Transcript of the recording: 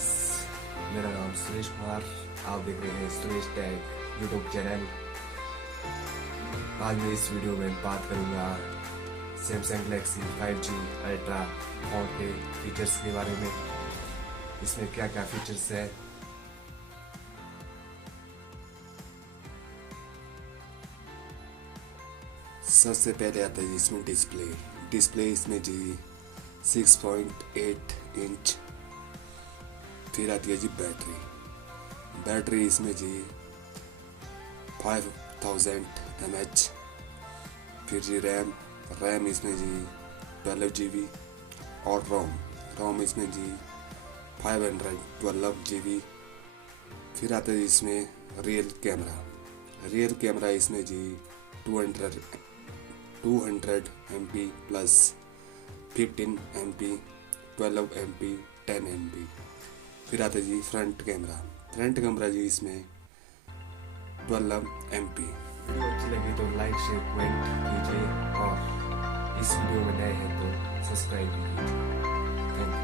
Guys, मेरा नाम सुरेश कुमार, आप देख रहे हैं सुरेश टैग यूट्यूब चैनल। आज मैं इस वीडियो में बात करूंगा Samsung Galaxy 5G ultra phone के फीचर्स के बारे में। इसमें क्या क्या फीचर्स है। सबसे पहले आता है इसमें डिस्प्ले इसमें जी 6.8 इंच। फिर आती है जी बैटरी इसमें जी 5000 mAh। फिर जी रैम इसमें जी 12 GB और रोम इसमें जी 512 GB। फिर आता है इसमें रियल कैमरा इसमें जी 200 MP plus 15 MP 12 MP 10 MP। फिर आता है जी फ्रंट कैमरा जी इसमें 12 MP। वीडियो अच्छी लगी तो लाइक शेयर कमेंट कीजिए और इस वीडियो में नए हैं तो सब्सक्राइब भी कीजिए। Thank you.